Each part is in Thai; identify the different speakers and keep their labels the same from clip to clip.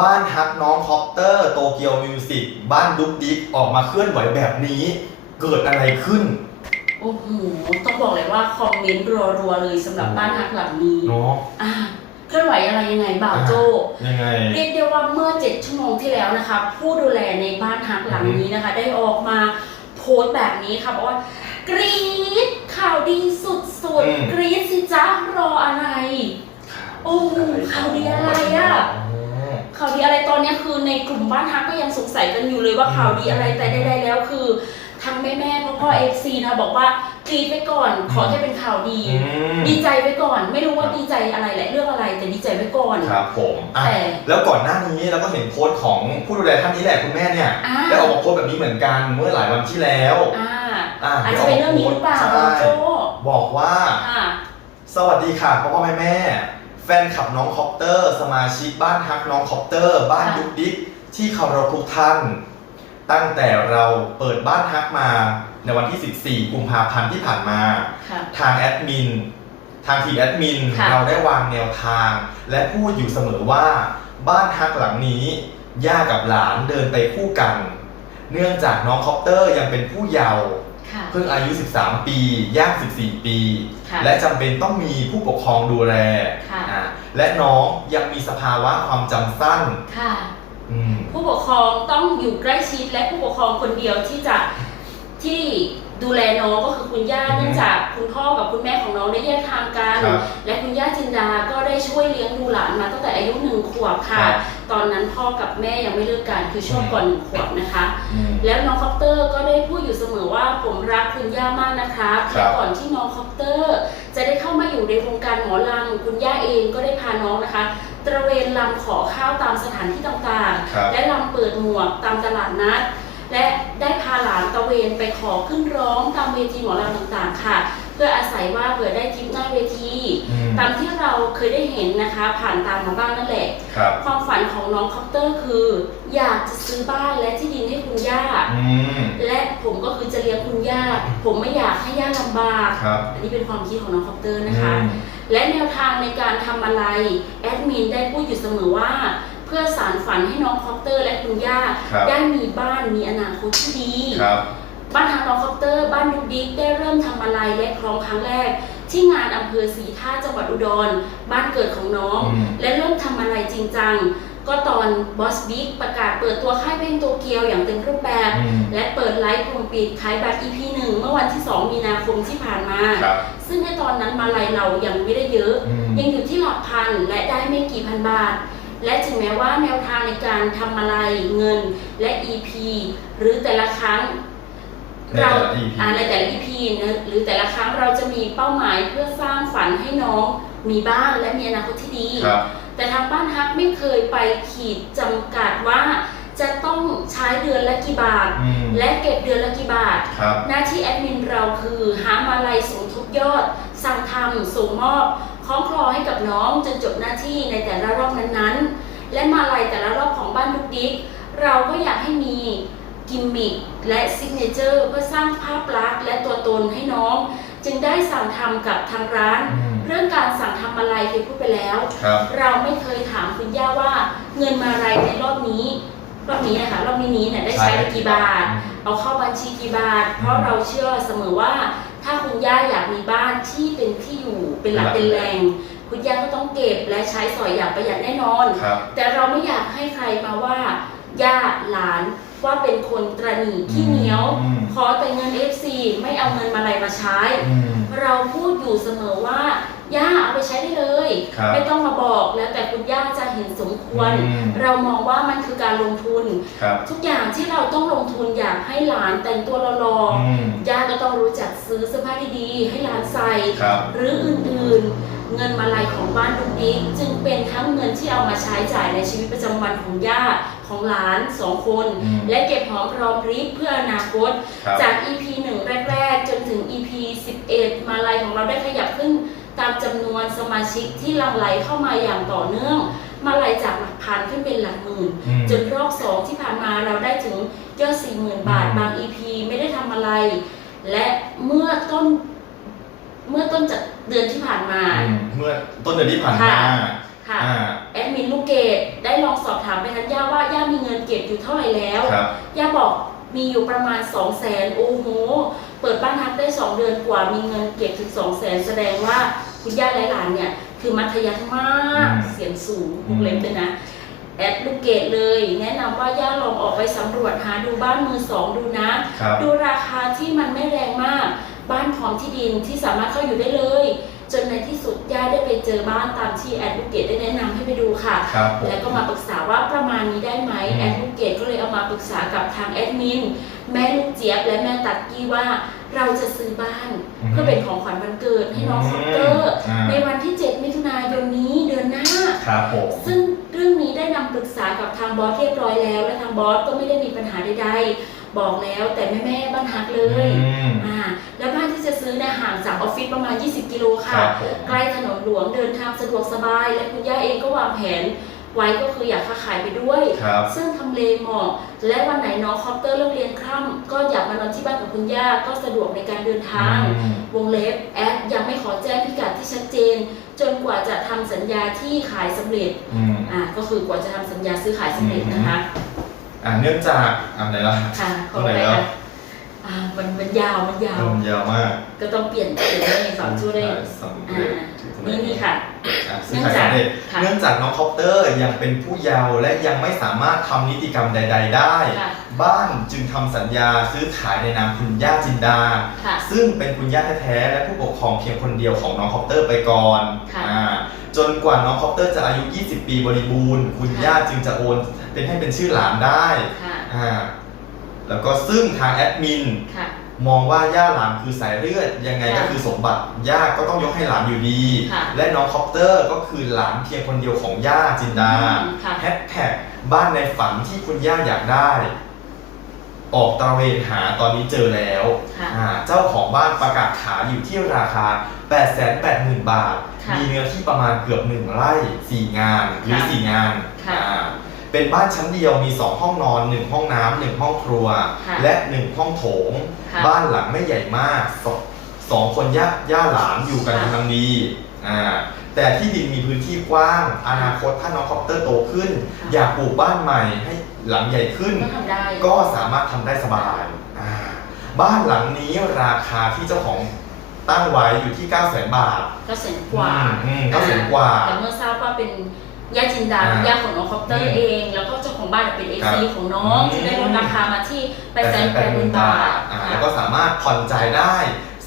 Speaker 1: บ้านฮักน้องคอปเตอร์โตเกียวมิวสิกบ้านดุ๊กดิ๊กออกมาเคลื่อนไหวแบบนี้ เกิดอะไรขึ้น
Speaker 2: โอ้โหต้องบอกเลยว่าคอมเมนต์รัวๆเลยสำหรับบ้านฮักหลังนี้
Speaker 1: เนาะ
Speaker 2: อ่าเคลื่อนไหวอะไรยังไงบ่าวโจ
Speaker 1: ยังไง
Speaker 2: เรียกได้ว่าเมื่อ 7 ชั่วโมงที่แล้วนะคะ ผู้ดูแลในบ้านฮักหลังนี้นะคะ ได้ออกมาโพสต์แบบนี้ค่ะบอกว่ากรี๊ดข่าวดีสุด
Speaker 1: อืม
Speaker 2: ๆกรี๊ดสิจ๊ะรออะไร โอ้โหข่าวดีอะไรอะ ข่าวดีอะไรตอนเนี้ย คือในกลุ่มบ้านฮักก็ยังสงสัยกันอยู่เลยว่าข่าวดีอะไรแต่ใดๆแล้วคือทั้งแม่แม่ๆพ่อพ่อเอฟซีนะบอกว่ากรี๊ดไปก่อน ขอแค่เป็นข่าวดี
Speaker 1: อืม
Speaker 2: ดีใจไปก่อน ไม่รู้ว่าดีใจอะไรแหละเรื่องอะไร แต่ดีใจไว้ก่อน
Speaker 1: ครับผมอะ
Speaker 2: แต่
Speaker 1: แล้วก่อนหน้านี้เราก็เห็นโพสต์ของผู้ดูแลท่านนี้แหละคุณแม่เนี่ย
Speaker 2: อ่า
Speaker 1: ได้ออกมาโพสต์แบบนี้เหมือนกันเมื่อหลายวันที่แล้ว
Speaker 2: อ่า
Speaker 1: อะ
Speaker 2: อาจจะเป็นเรื่องนี้หรือเปล่า
Speaker 1: ใช่
Speaker 2: น้องโจ
Speaker 1: บอกว่า
Speaker 2: อ่า
Speaker 1: สวัสดีค่ะพ่อพ่อแม่แม่ แฟนคลับน้องคอปเตอร์ สมาชิกบ้านฮักน้องคอปเตอร์ บ้าน
Speaker 2: ค่ะ
Speaker 1: ดุกดิกที่เคารพทุกท่าน ตั้งแต่เราเปิดบ้านฮักมาในวันที่ 14 กุมภาพันธ์ที่ผ่านมา
Speaker 2: ค่ะ
Speaker 1: ทางแอดมิน ทางทีมแอดมิน
Speaker 2: ค่ะ
Speaker 1: เราได้วางแนวทาง และพูดอยู่เสมอว่าบ้านฮักหลังนี้ ย่ากับหลานเดินไปคู่กัน เนื่องจากน้องคอปเตอร์ยังเป็นผู้เยาว์
Speaker 2: ค่ะ
Speaker 1: เพิ่งอายุ 13 ปีย่าง 14 ปี
Speaker 2: ค่ะ
Speaker 1: และจำเป็นต้องมีผู้ปกครองดูแล
Speaker 2: ค่ะ
Speaker 1: อ่าและน้องยังมีสภาวะความจำสั้น
Speaker 2: ค่ะ
Speaker 1: อืม
Speaker 2: ผู้ปกครองต้องอยู่ใกล้ชิดและผู้ปกครองคนเดียวที่จะที่ดูแลน้องก็คือคุณย่า
Speaker 1: อืม
Speaker 2: เนื่องจากคุณพ่อกับคุณแม่ของน้องได้แยกทางกัน
Speaker 1: ครับ
Speaker 2: และคุณย่าจินดาก็ได้ช่วยเลี้ยงดูหลานมาตั้งแต่อายุหนึ่งขวบค่ะ
Speaker 1: ครับ
Speaker 2: ตอนนั้นพ่อกับแม่ยังไม่เลิกกันคือช่วง
Speaker 1: อืม
Speaker 2: ก่อนหนึ่งขวบนะคะ
Speaker 1: อืม
Speaker 2: แล้วน้องคอปเตอร์ก็ได้พูดอยู่เสมอว่าผมรักคุณย่ามากนะครับ
Speaker 1: ครับ
Speaker 2: และก่อนที่น้องคอปเตอร์ จะได้เข้ามาอยู่ในวงการหมอลำคุณย่าเองก็ได้พาน้องนะคะตระเวนลำขอข้าวตามสถานที่ต่าง
Speaker 1: ครับ
Speaker 2: ๆและลำเปิดหมวกตามตลาดนัด และได้พาหลานตระเวนไปขอขึ้นร้องตามเวทีหมอลำต่างๆ ค่ะ เพื่ออาศัยว่าเผื่อได้ทิปหน้าเวที
Speaker 1: อืม
Speaker 2: ตามที่เราเคยได้เห็นนะคะ ผ่านตามมาบ้างนั่นแหละ
Speaker 1: ครับ
Speaker 2: ความฝันของน้องคอปเตอร์คือ อยากจะซื้อบ้านและที่ดินให้คุณย่า
Speaker 1: อืม
Speaker 2: และผมก็คือจะเลี้ยงคุณย่า ผมไม่อยากให้ย่าลำบาก
Speaker 1: ครับ
Speaker 2: อันนี้เป็นความคิดของน้องคอปเตอร์นะคะ
Speaker 1: อืม
Speaker 2: และแนวทางในการทำอะไร แอดมินได้พูดอยู่เสมอว่าเพื่อสารฝันให้น้องคอปเตอร์และคุณย่า
Speaker 1: ครับ
Speaker 2: ได้มีบ้านมีอนาคตที่ดี
Speaker 1: ครั บ
Speaker 2: บ้านทางน้องคอปเตอร์ บ้านดุกดิกได้เริ่มทำอะไรและพร้อมครั้งแรก ที่งานอำเภอศรีท่าจังหวัดอุดร บ้านเกิดของน้อง
Speaker 1: อืม
Speaker 2: และเริ่มทำอะไรจริงจัง ก็ตอนบอสบิ๊กประกาศเปิดตัวค่ายเพลงโตเกียวอย่างเต็มรูปแบบ
Speaker 1: อืม
Speaker 2: และเปิดไลฟ์กลุ่มปิดขายบัตร EP 1เมื่อวันที่ 2 มีนาคมที่ผ่านมา
Speaker 1: ครับ
Speaker 2: ซึ่งในตอนนั้นมาลัยเรายังไม่ได้เยอะ
Speaker 1: อืม
Speaker 2: ยังอยู่ที่หลักพันและได้ไม่กี่พันบาท และถึงแม้ว่าแนวทางในการทำอะไรเงินและ EP หรือแต่ละครั้ง
Speaker 1: ในแต่ละ EP
Speaker 2: อ่าในแต่ละ EP นะหรือแต่ละครั้งเราจะมีเป้าหมายเพื่อสร้างฝันให้น้องมีบ้านและมีอนาคตที่ดี
Speaker 1: ครับ
Speaker 2: แต่ทางบ้านฮักไม่เคยไปขีดจำกัดว่าจะต้องใช้เดือนละกี่บาท
Speaker 1: อืม
Speaker 2: และเก็บเดือนละกี่บาท
Speaker 1: ครับ
Speaker 2: หน้าที่แอดมินเราคือหามาลัยสมทบยอด สั่งทำส่งมอบคล้องคลอให้กับน้องจนจบหน้าที่ในแต่ละรอบนั้นๆ และมาลัยแต่ละรอบของบ้านลูกดิ๊กเราก็อยากให้มี กิมมิคและซิกเนเจอร์เพื่อสร้างภาพลักษณ์และตัวตนให้น้อง จึงได้สั่งทำกับทางร้าน
Speaker 1: อืม
Speaker 2: เรื่องการสั่งทำมาลัยเคยพูดไปแล้ว
Speaker 1: ครับ
Speaker 2: เราไม่เคยถามคุณย่าว่าเงินมาลัยในรอบนี้ รอบนี้นะคะรอบนี้นี้เนี่ยได้ใช้ไปกี่บาท เอาเข้าบัญชีกี่บาท เพราะเราเชื่อเสมอว่า ถ้าคุณย่าอยากมีบ้านที่เป็นที่อยู่เป็นหลัก
Speaker 1: เป็
Speaker 2: เป็นน
Speaker 1: หลัก
Speaker 2: แหล่งคุณย่าก็ต้องเก็บและใช้สอยอย่างประหยัดแน่นอน
Speaker 1: ครับ
Speaker 2: แต่เราไม่อยากให้ใครมาว่าย่าหลานว่าเป็นคนตระหนี่ขี้เหนียว
Speaker 1: อืม
Speaker 2: ขอแต่เงิน FC ไม่เอาเงินมาลัยมาใช้
Speaker 1: อืม
Speaker 2: เราพูดอยู่เสมอว่า ย่าเอาไปใช้ได้เลย
Speaker 1: ครับ
Speaker 2: ไม่ต้องมาบอกแล้วแต่คุณย่าจะเห็นสมควร
Speaker 1: อืม
Speaker 2: เรามองว่ามันคือการลงทุน
Speaker 1: ครับ
Speaker 2: ทุกอย่างที่เราต้องลงทุนอยากให้หลานแต่งตัวหล่อ
Speaker 1: อืม
Speaker 2: ๆย่าก็ต้องรู้จักซื้อเสื้อผ้าดีๆให้หลานใส่
Speaker 1: ครับ
Speaker 2: หรืออื่นๆ เงินมาลัยของบ้านลูกดิ๊กจึงเป็นทั้งเงินที่เอามาใช้จ่ายในชีวิตประจำวันของย่า ของหลานสองคน
Speaker 1: อืม
Speaker 2: และเก็บหอมรอมริบเพื่ออนาคต
Speaker 1: ครับ
Speaker 2: จาก EP 1 แรก ๆ จนถึง EP 11 มาลัยของเราได้ขยับขึ้น ตามจำนวนสมาชิกที่หลั่งไหลเข้ามาอย่างต่อเนื่อง มาลัยจากหลักพันขึ้นเป็นหลักหมื่น
Speaker 1: อืม
Speaker 2: จนรอบ2ที่ผ่านมาเราได้ถึงยอด 40,000 บาท
Speaker 1: อืม
Speaker 2: บาง EP ไม่ได้ทำอะไร และเมื่อต้น เมื่อต้นจากเดือนที่ผ่านมา
Speaker 1: อืมเมื่อต้นเดือนที่ผ่านมา
Speaker 2: ค่ะ ค่ะ
Speaker 1: อ่า
Speaker 2: แอดมินลูกเกดได้ลองสอบถามไปทันย่าว่าย่ามีเงินเก็บอยู่เท่าไหร่แล้ว
Speaker 1: ครับ
Speaker 2: ย่าบอกมีอยู่ประมาณ2 0 0แสนโอ้โหเปิดบ้านทักได้2เดือนกว่ามีเงินเก็บถึง2 0 0แสนแสดงว่าคุณย่าและหลานเนี่ย คือมัธยัสถ์มาก
Speaker 1: อืม
Speaker 2: เสียงสูงวงเล็บเลยนะ แอดลูกเกดเลย แนะนำว่าย่าลองออกไปสำรวจหาดูบ้านมือสองดูนะ
Speaker 1: ครับ
Speaker 2: ดูราคาที่มันไม่แรงมาก บ้านพร้อมที่ดินที่สามารถเข้าอยู่ได้เลย จนในที่สุดย่าได้ไปเจอบ้านตามที่แอดลูกเกดได้แนะนำให้ไปดูค่ะ
Speaker 1: ครับผม
Speaker 2: แล้วก็มาปรึกษาว่าประมาณนี้ได้ไหม
Speaker 1: อืม
Speaker 2: แอดลูกเกดก็เลยเอามาปรึกษากับทางแอดมินแม่ลูกเจี๊ยบและแม่ตัดกี้ว่าเราจะซื้อบ้าน เพื่อเป็นของขวัญวันเกิดให้น้องคอปเตอร์
Speaker 1: อ่า
Speaker 2: ในวันที่ 7 มิถุนายนนี้เดือนหน้า
Speaker 1: ครับผม
Speaker 2: ซึ่งเรื่องนี้ได้นำปรึกษากับทางบอสเรียบร้อยแล้ว และทางบอสก็ไม่ได้มีปัญหาใดๆ บอกแล้วแต่แม่แม่ๆบ้านฮักเลย
Speaker 1: อืม
Speaker 2: อ่า แล้วบ้านที่จะซื้อเนะห่างจากออฟฟิศประมาณ 20 กิโล
Speaker 1: ค
Speaker 2: ค่ะ
Speaker 1: รับผม
Speaker 2: ใกล้ถนนหลวงเดินทางสะดวกสบาย และคุณย่าเองก็วางแผน ไว้ก็คืออยากค้าขายไปด้วย
Speaker 1: ครับ
Speaker 2: ซึ่งทำเลเหมาะ และวันไหนน้องคอปเตอร์เลิกเรียนค่ำก็อยากมานอนที่บ้านกับคุณย่าก็สะดวกในการเดินทาง
Speaker 1: อืม
Speaker 2: วงเล็บแอดยังไม่ขอแจ้งพิกัดที่ชัดเจน จนกว่าจะทำสัญญาที่ขายสำเร็จ
Speaker 1: อืม
Speaker 2: อ่าก็คือกว่าจะทำสัญญาซื้อขายสำเร็จนะคะ
Speaker 1: อ่าเนื่องจากอ่าไหนล่ะ
Speaker 2: ค่ะ
Speaker 1: ตรงไหนแล้ว
Speaker 2: อ่ามันมันยาวมันยาว
Speaker 1: ลมยาวมาก
Speaker 2: ก็ต้องเปลี่ยนเปลี่ยนเลขสองชื่อเลข
Speaker 1: สำ
Speaker 2: อ่า
Speaker 1: เร็จถึงตรงไห
Speaker 2: นี่นี่ค่ะ
Speaker 1: อะซื้อขายสำเร็จ
Speaker 2: ค่ะ
Speaker 1: เนื่องจากน้องคอปเตอร์ยังเป็นผู้เยาว์และยังไม่สามารถทำนิติกรรมใด ๆ ได้
Speaker 2: ค่ะ
Speaker 1: บ้านจึงทำสัญญาซื้อขายในนามคุณย่าจินดา
Speaker 2: ค่ะ
Speaker 1: ซึ่งเป็นคุณย่าแท้ๆและผู้ปกครองเพียงคนเดียวของน้องคอปเตอร์ไปก่อน
Speaker 2: ค่ะ
Speaker 1: อ่าจนกว่าน้องคอปเตอร์จะอายุ 20 ปีบริบูรณ์ คุณ
Speaker 2: ค่ะ
Speaker 1: ย่าจึงจะโอนเป็นให้เป็นชื่อหลานได้
Speaker 2: ค่ะ
Speaker 1: อ่า แล้วก็ซึ่งทางแอดมิน
Speaker 2: ค่ะ
Speaker 1: มองว่าย่าหลานคือสายเลือดยังไง
Speaker 2: ค่ะ
Speaker 1: ก็คือสมบัติย่าก็ต้องยกให้หลานอยู่ดี
Speaker 2: ค่ะ
Speaker 1: และน้องคอปเตอร์ก็คือหลานเพียงคนเดียวของย่าจินดา
Speaker 2: อืมค่ะ
Speaker 1: แฮชแท็กบ้านในฝันที่คุณย่าอยากได้ ออกตระเวนหาตอนนี้เจอแล้ว
Speaker 2: ค่ะ
Speaker 1: อ่าเจ้าของบ้านประกาศขายอยู่ที่ราคา 880,000 บาท
Speaker 2: ค่ะ
Speaker 1: มีเนื้อที่ประมาณเกือบ1ไร่4งานหรือ
Speaker 2: ค่ะ
Speaker 1: 4งาน
Speaker 2: ค่ะ
Speaker 1: อ่า เป็นบ้านชั้นเดียวมี 2 ห้องนอน 1 ห้องน้ำหนึ่งห้องครัว
Speaker 2: ค่ะ
Speaker 1: และ 1 ห้องโถง
Speaker 2: ค่ะ
Speaker 1: บ้านหลังไม่ใหญ่มากสองสองคนย่าย่าหลานอยู่กัน
Speaker 2: ค่ะ
Speaker 1: กำลังดีอ่าแต่ที่ดินมีพื้นที่กว้าง อนาคตถ้าน้องคอปเตอร์โตขึ้น
Speaker 2: ค่ะ
Speaker 1: อยากปลูกบ้านใหม่ให้หลังใหญ่ขึ้น
Speaker 2: ก็ทำได้
Speaker 1: ก็สามารถทำได้สบายอ่าบ้านหลังนี้ราคาที่เจ้าของตั้งไว้อยู่ที่ 9 0 0 0 0 0 บาท
Speaker 2: ก็แสนกว่า
Speaker 1: อืมก็แสนกว่า
Speaker 2: แต่เมื่อทราบว่าเป็น ย่าจินดา
Speaker 1: อ่า
Speaker 2: ย่าของน้องคอปเตอ
Speaker 1: อื
Speaker 2: ร์
Speaker 1: ม
Speaker 2: เอง แล้วก็เจ้าของบ้านเป็นเอ
Speaker 1: ครับ
Speaker 2: ซีของน้อง
Speaker 1: อืม
Speaker 2: จึงได้ลดราคามาที่แปดแสนแปดหมื่น
Speaker 1: 880,000
Speaker 2: บาท
Speaker 1: อ่า
Speaker 2: ค่ะ
Speaker 1: แล้วก็สามารถผ่อนจ่ายได้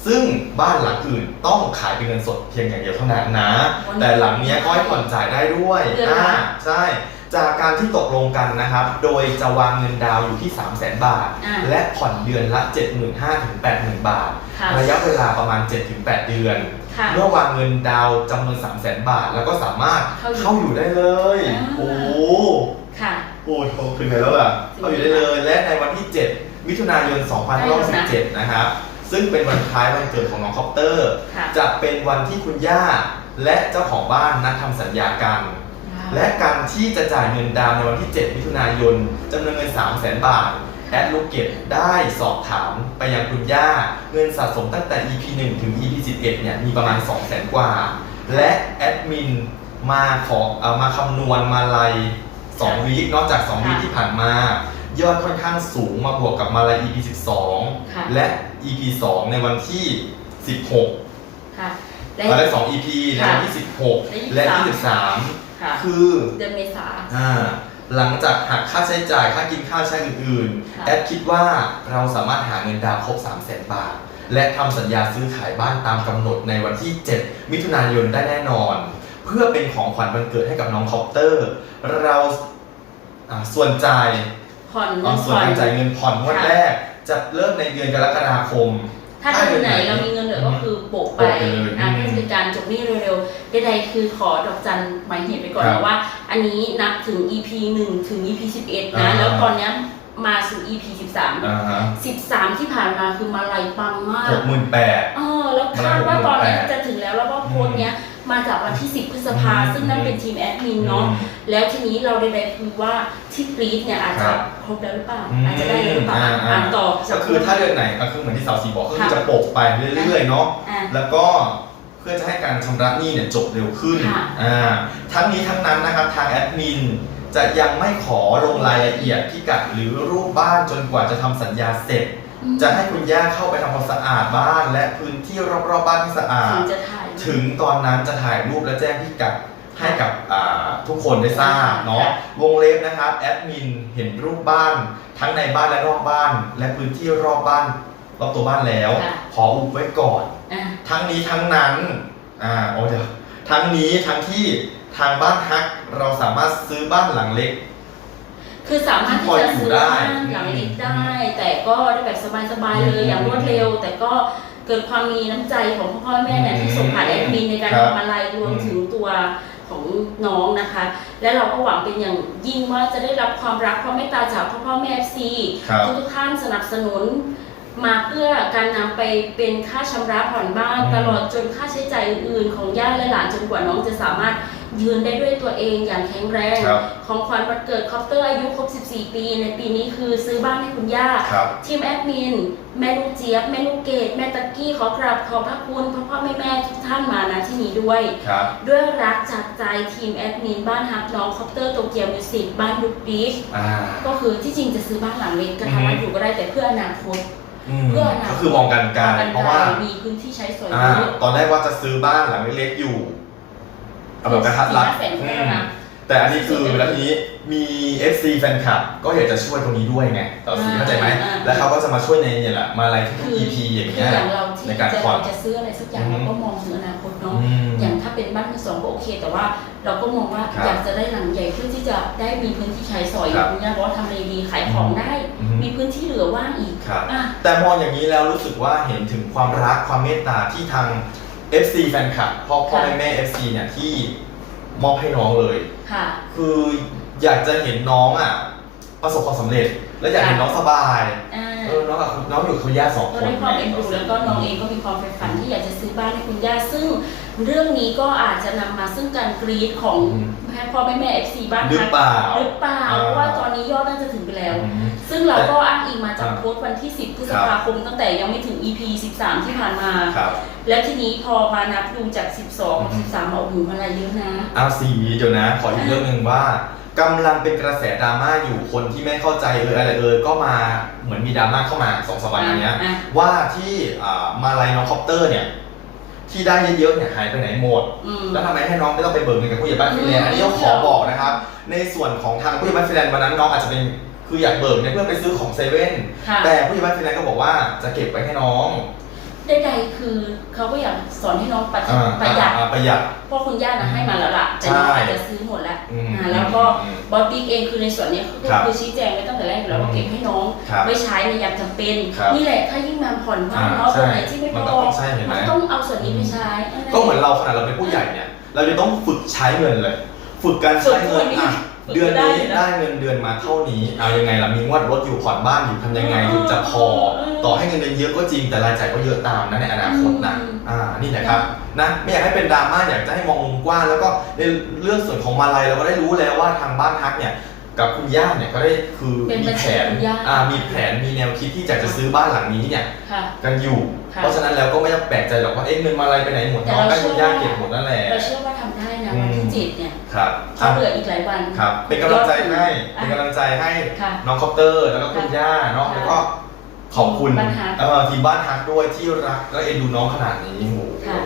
Speaker 1: ซึ่งบ้านหลังอื่นต้องขายเป็นเงินสดเพียงอย่างเดียวเท่านั้นนะ
Speaker 2: วันนี้
Speaker 1: แต่หลังเนี้ยก็ให้ผ่อนจ่ายได้ด้วย
Speaker 2: เดือนละ
Speaker 1: อ่าใช่ จากการที่ตกลงกันนะครับ โดยจะวางเงินดาวน์อยู่ที่ 3 0 0 0 0 0 บาท
Speaker 2: อ่า
Speaker 1: และผ่อนเดือนละ 75,000ถึง80,000 บาท
Speaker 2: ค่ะ
Speaker 1: ระยะเวลาประมาณ 7-8 เดือน
Speaker 2: ค่ะ
Speaker 1: เมื่อวางเงินดาวน์จำนวน3 0 0 0 0 0บาท แล้วก็สามารถ
Speaker 2: เข้าอยู่
Speaker 1: เข้าอยู่ได้เลย
Speaker 2: อ่า
Speaker 1: โอ้โห
Speaker 2: ค่ะ
Speaker 1: โอ้โหถึงไหนแล้วล่ะ เข้าอยู่ได้เลย และในวันที่ 7 มิถุนายน2517นะครับ ซึ่งเป็นวันคล้ายวันเกิดของน้องคอปเตอร์
Speaker 2: ค่ะ
Speaker 1: จะเป็นวันที่คุณย่าและเจ้าของบ้านนัดทำสัญญากัน และการที่จะจ่ายเงินดาวน์ในวันที่ 7 มิถุนายนจำนวนเงิน 3 0 0 0 0 0 บาท แอดลูกเก็ตได้สอบถามไปยังคุณย่า เงินสะสมตั้งแต่ EP 1 ถึง EP 11เนี่ยมีประมาณ 2 0 0 0 0 0กว่า และแอดมินมาขอเอามาคำนวณมาลัย2วีคนอกจาก 2 วีคที่ผ่านมา ยอดค่อนข้างสูงมาบวกกับมาลัย EP
Speaker 2: ค่ะ
Speaker 1: 12 และ EP 2 ในวันที่ 16
Speaker 2: ค่ะและ
Speaker 1: มาได้2 EP ในวันที่ 16 และ
Speaker 2: และ
Speaker 1: 23
Speaker 2: ค่ะ
Speaker 1: คือ
Speaker 2: เดือนเมษา
Speaker 1: อ่า หลังจากหักค่าใช้จ่ายค่ากินค่าใช้อื่น
Speaker 2: ค่ะ
Speaker 1: ๆแอดคิดว่าเราสามารถหาเงินดาวน์ครบ 3 0 0 0 0 0 บาท และทำสัญญาซื้อขายบ้านตามกำหนดในวันที่ 7 มิถุนายนได้แน่นอน เพื่อเป็นของขวัญวันเกิดให้กับน้องคอปเตอร์ เราอ่าส่วนจ่าย
Speaker 2: ผ่อนเงิ
Speaker 1: อ่านส่วน
Speaker 2: ผ่อน
Speaker 1: การจ่ายเงินผ่อนงวด
Speaker 2: ค่ะ
Speaker 1: แรก จะเริ่มในเดือนกรกฎาคม
Speaker 2: ถ้าเดือนไหนเรามีเงินเหลือก็คือโปะไป
Speaker 1: โปะไปเลย
Speaker 2: อะ
Speaker 1: อืม
Speaker 2: เพื่อเป็นการจบหนี้เร็วๆใดๆคือขอดอกจันหมายเหตุไปก่อน
Speaker 1: ครับ
Speaker 2: นะว่า อันนี้นับถึง EP 1 ถึง EP 11 นะ
Speaker 1: อ่า
Speaker 2: แล้วตอนเนี้ยมาสู่ EP 13
Speaker 1: อ่าฮะ
Speaker 2: 13 ที่ผ่านมาคือมาลายปังมาก
Speaker 1: หกหมื่นแปด
Speaker 2: เออแล้วคาดว่าตอนนี้
Speaker 1: 68,000
Speaker 2: จะถึงแล้วแล้วก็โพสต์เนี้ย มาจากวันที่ 10 พฤษภา
Speaker 1: อืม
Speaker 2: ซึ่งนั่นเป็นทีมแอดมินเนาะแล้วทีนี้เราใดๆคือว่าที่กรีดเนี่ยอาจ
Speaker 1: ครั
Speaker 2: จะ
Speaker 1: บ
Speaker 2: ครบแล้วหรือเปล่า
Speaker 1: อืม
Speaker 2: อาจจะได้แล้วหรือเปล่า
Speaker 1: อ่า
Speaker 2: อ่านต่อ
Speaker 1: ก็คือถ้าเดือนไหนก็คือเหมือนที่สาวสีบอกก็คือ
Speaker 2: ค่ะ
Speaker 1: จะโปกไปเรื่อยๆเนาะ
Speaker 2: อะ
Speaker 1: แล้วก็เพื่อจะให้การชำระหนี้เนี่ยจบเร็วขึ้น
Speaker 2: ค่ะ
Speaker 1: อ่าทั้งนี้ทั้งนั้นนะครับทางแอดมินจะยังไม่ขอลงรายละเอียดพิกัดหรือรูปบ้านจนกว่าจะทำสัญญาเสร็จ
Speaker 2: อืม
Speaker 1: จะให้คุณย่าเข้าไปทำความสะอาดบ้าน และพื้นที่รอบๆบ้านให้สะอาด
Speaker 2: ถึงจะถ่าย
Speaker 1: ถึงตอนนั้นจะถ่ายรูปและแจ้งพิกัดให้กับอ่าทุกคนได้ทราบเนาะ
Speaker 2: ค่ะ
Speaker 1: วงเล็บนะครับแอดมินเห็นรูปบ้าน ทั้งในบ้านและนอกบ้าน และพื้นที่รอบบ้านรอบตัวบ้านแล้ว
Speaker 2: ค่ะ
Speaker 1: ขออุบไว้ก่อน
Speaker 2: อะ
Speaker 1: ทั้งนี้ทั้งนั้นอ่าโอ้เดี๋ยวทั้งนี้ทั้งที่ทางบ้านฮักเราสามารถซื้อบ้านหลังเล็ก
Speaker 2: คือสามารถที่จะซื้อบ้านหลังเล็กได้ แต่ก็ได้แบบสบายๆเลย
Speaker 1: อืม
Speaker 2: อย่างรวดเร็ว แต่ก็ เกิดความมีน้ำใจของพ่อพ่อแม่เนี่ย
Speaker 1: อืม
Speaker 2: ที่ส่งผ่านแอดมินในการ
Speaker 1: ครับ
Speaker 2: ทำอะไรรวมถึงตัวของน้องนะคะ และเราก็หวังเป็นอย่างยิ่งว่าจะได้รับความรักความเมตตาจากพ่อพ่อแม่ซี
Speaker 1: ครับ
Speaker 2: ทุกทุกๆท่านสนับสนุน มาเพื่อการนำไปเป็นค่าชำระผ่อนบ้าน
Speaker 1: อืม
Speaker 2: ตลอดจนค่าใช้จ่ายอื่นๆ ของญาติและหลานจนกว่าน้องจะสามารถ ยืนได้ด้วยตัวเองอย่างแข็งแรง
Speaker 1: ครับ
Speaker 2: ของขวัญวันเกิดคอปเตอร์อายุครบ 14 ปี ในปีนี้คือซื้อบ้านให้คุณย่า
Speaker 1: ครับ
Speaker 2: ทีมแอดมิน แม่ลูกเจี๊ยบ แม่ลูกเกดแม่ตะกี้ขอกราบขอบพระคุณพ่อพ่อแม่แม่ทุกท่านมาณที่นี้ด้วย
Speaker 1: ครับ
Speaker 2: ด้วยรักจากใจทีมแอดมินบ้านฮักน้องคอปเตอร์โตเกียวมิวสิกบ้านลูกบีช
Speaker 1: อ่า
Speaker 2: ก็คือที่จริงจะซื้อบ้านหลังเล็กกระ
Speaker 1: อือฮึ
Speaker 2: ทันอยู่ก็ได้แต่เพื่ออนาคต
Speaker 1: อืม
Speaker 2: เพื่ออนาคต
Speaker 1: ก็คือมองกันไกล
Speaker 2: กัน
Speaker 1: เพราะว่า
Speaker 2: มีพื้นที่ใช้สอย
Speaker 1: อ่า
Speaker 2: เยอะ
Speaker 1: ตอนแรกว่าจะซื้อบ้านหลังเล็กๆอยู่ เอาแบบกระทัดรัด
Speaker 2: สี่ห้าแสนก็ได้นะ
Speaker 1: อืมแต่อันนี้คือแล้วทีนี้มี FC แฟนคลับก็อยากจะช่วยตรงนี้ด้วยไงต่อสี
Speaker 2: อ่า
Speaker 1: เข้าใจไหม
Speaker 2: อ่า
Speaker 1: แล้วเขาก็จะมาช่วยในเนี่ยแหละมาอะไรทุก
Speaker 2: คือ
Speaker 1: ๆ EP อย่าง
Speaker 2: คือ
Speaker 1: เงี้ย
Speaker 2: อย่างเราที่
Speaker 1: ในการ
Speaker 2: จะ
Speaker 1: ผ่อน
Speaker 2: เราจะซื้ออะไรสักอย่าง
Speaker 1: อือฮึ
Speaker 2: เราก็มองถึงอนาคตเนาะ
Speaker 1: อืม
Speaker 2: อย่างถ้าเป็นบ้านมือสองก็โอเค แต่ว่าเราก็มองว่า
Speaker 1: ครับ
Speaker 2: อยากจะได้หลังใหญ่เพื่อที่จะได้มีพื้นที่ใช้สอยอ
Speaker 1: ครั
Speaker 2: ย่าง
Speaker 1: บ
Speaker 2: คุณย่าบอกว่าทำเลดีขายของได้
Speaker 1: อือฮึ
Speaker 2: มีพื้นที่เหลือว่างอีก
Speaker 1: ครับ
Speaker 2: อะ
Speaker 1: แต่มองอย่างนี้แล้วรู้สึกว่าเห็นถึงความรักความเมตตาที่ทาง FC แฟนคลับพ่อพ่อ
Speaker 2: ค่ะ
Speaker 1: แม่แม่ FC เนี่ยที่มอบให้น้องเลย
Speaker 2: ค่ะ
Speaker 1: คืออยากจะเห็นน้องอะ ประสบความสำเร็จ และอยากเห็นน้องสบาย
Speaker 2: อ่า
Speaker 1: เออน้องกับน้องอยู่กับคุณย่าสองค
Speaker 2: ก็
Speaker 1: น
Speaker 2: ได้ความเอ็นดูแล้วก็น้องเองก็มีความใฝ่ฝันที่อยากจะซื้อบ้านให้คุณย่าซึ่งเรื่องนี้ก็อาจจะนำมาซึ่งการกรีดของ
Speaker 1: อืม
Speaker 2: แม่พ่อแม่แม่เอฟซีบ้าน
Speaker 1: หรือ
Speaker 2: พัก
Speaker 1: เปล่า
Speaker 2: หรือเปล่า
Speaker 1: อ่า
Speaker 2: เพราะว่าตอนนี้ยอดน่าจะถึงไปแล้ว
Speaker 1: อืม
Speaker 2: ซึ่งเราก็อ้างอิงมาจาก
Speaker 1: อ่า
Speaker 2: โพสต์วันที่ 10 พฤษภาคมตั้งแต่ยังไม่ถึง EP 13 ที่ผ่านมา
Speaker 1: ครับ
Speaker 2: แล้วทีนี้พอมานับดูจาก 12
Speaker 1: อื
Speaker 2: กับ
Speaker 1: ม
Speaker 2: 13เอาหูอะไรเยอะนะ
Speaker 1: เอาสีเดี๋ยวนะ ขออีกเรื่องหนึ่งว่า กำลังเป็นกระแสดราม่าอยู่คนที่ไม่เข้าใจเอออะไรเออก็มาเหมือนมีดราม่าเข้ามาสองสามวันอันเนี้ย
Speaker 2: อะ
Speaker 1: ว่าที่อ่ามาลายน้องคอปเตอร์เนี่ยที่ได้เยอะๆเนี่ยหายไปไหนหมด
Speaker 2: อืม
Speaker 1: แล้วทำไมให้น้องไม่ต้องไปเบิกเงินกับผู้ใหญ่บ้านฟินแลนด์อันนี้ต้องขอบอกนะครับ ในส่วนของทางผู้ใหญ่บ้านฟินแลนด์วันนั้นน้องอาจจะเป็นคืออยากเบิกเนี่ยเพื่อไปซื้อของเซเว่น
Speaker 2: ค่ะ
Speaker 1: แต่ผู้ใหญ่บ้านฟินแลนด์ก็บอกว่าจะเก็บไว้ให้น้อง
Speaker 2: ใดๆคือเขาก็อยากสอนให้น้องประหยัด
Speaker 1: อ่า
Speaker 2: ประหยัด
Speaker 1: อ่าประหยัด
Speaker 2: เพราะคุณย่านะให้มาแล้วล่ะแต่น้อง
Speaker 1: ใช่
Speaker 2: อาจจะซื้อหมดแล้ว
Speaker 1: อืม
Speaker 2: อ่าแล้วก็
Speaker 1: อืม
Speaker 2: บอสบิ๊กเองคือในส่วนเนี้ยก็
Speaker 1: ครับ
Speaker 2: คือชี้แจงไว้ตั้งแต่แรกอยู่แล้วว่า
Speaker 1: อืม
Speaker 2: เก็บให้น้อง
Speaker 1: ครับ
Speaker 2: ไว้ใช้ในยามจำเป็น
Speaker 1: ครับ
Speaker 2: นี่แหละถ้ายิ่งมาผ่อนบ้าน
Speaker 1: อ่า
Speaker 2: เนาะตรงไหน
Speaker 1: ใช่
Speaker 2: ที่ไม่พ
Speaker 1: มัน
Speaker 2: อ
Speaker 1: ต้องใช่เห็นไหม
Speaker 2: มันต้องเอาส่วนนี้ไปใช้อะไร
Speaker 1: ก็เหมือนเราขนาดเราเป็นผู้ใหญ่เนี่ยเราจะต้องฝึกใช้เงินเลย ฝึกการใช้เงินอะ
Speaker 2: ฝึก
Speaker 1: เดือน
Speaker 2: ได้
Speaker 1: นี้
Speaker 2: ยู่ะ
Speaker 1: ได้เงินเดือนมาเท่านี้ เอายังไงล่ะมีงวดรถอยู่ผ่อนบ้านอยู่ทำยังไงถึงจะพอ
Speaker 2: เออ
Speaker 1: ต่อให้เงินเดือนเยอะก็จริงแต่รายจ่ายก็เยอะตามนะในอนาคตนะ
Speaker 2: อืม
Speaker 1: อ่านี่แหละครับนะไม่อยากให้เป็นดราม่าอยากจะให้มองมุมกว้างแล้วก็ในเรื่องส่วนของมาลัยเราก็ได้รู้แล้วว่าทางบ้านฮักเนี่ยกับคุณย่าเนี่ยก็ได้คือ
Speaker 2: เป็น
Speaker 1: มี
Speaker 2: บัญ
Speaker 1: แผ
Speaker 2: ชี
Speaker 1: น
Speaker 2: คุณย่า
Speaker 1: อ่ามีแผนมีแนวคิดที่อยากจะซื้อบ้านหลังนี้เนี่ย
Speaker 2: ค่ะ
Speaker 1: กันอยู่
Speaker 2: ค่ะ
Speaker 1: เพราะฉะนั้นแล้วก็ไม่ต้องแปลกใจหรอกว่าเอ๊ะเงินมาลัยไปไหนหมด
Speaker 2: แต่
Speaker 1: น้อง
Speaker 2: เรา
Speaker 1: ได้คุณย่า
Speaker 2: เชื่อว่า
Speaker 1: เก็บหมดนั่นแหละ
Speaker 2: เราเชื่อว่าทำได้นะ
Speaker 1: อืม
Speaker 2: วันที่เจ็ดเนี่ย
Speaker 1: ครับ
Speaker 2: เขาเหลืออีกหลายวัน
Speaker 1: ครับเป็นกำลังใจให้
Speaker 2: อะ
Speaker 1: เป็นกำลังใจให้
Speaker 2: ค่ะ
Speaker 1: น้องคอปเตอร์แล้วก็คุณย่าเนาะ
Speaker 2: ค่ะ
Speaker 1: แล้วก็ขอบคุณ
Speaker 2: บ้านฮัก
Speaker 1: เอ่อทีมบ้านฮักด้วยที่รักและเอ็นดูน้องขนาดนี้โอ้โห
Speaker 2: ค่ะ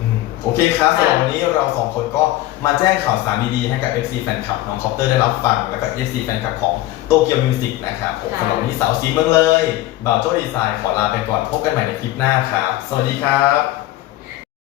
Speaker 1: อืมโอเคครับ
Speaker 2: ค่ะ
Speaker 1: สำหรับวันนี้เราสองคนก็มาแจ้งข่าวสารดีๆให้กับ FC แฟนคลับน้องคอปเตอร์ได้รับฟัง แล้วก็ FC แฟนคลับของโตเกียวมิวสิกนะครับผม
Speaker 2: ค่ะ
Speaker 1: สำหรับวันนี้สาวสีเมืองเลยบ่าวโจ้ดีไซน์ขอลาไปก่อนพบกันใหม่ในคลิปหน้าครับ สวัสดีครับ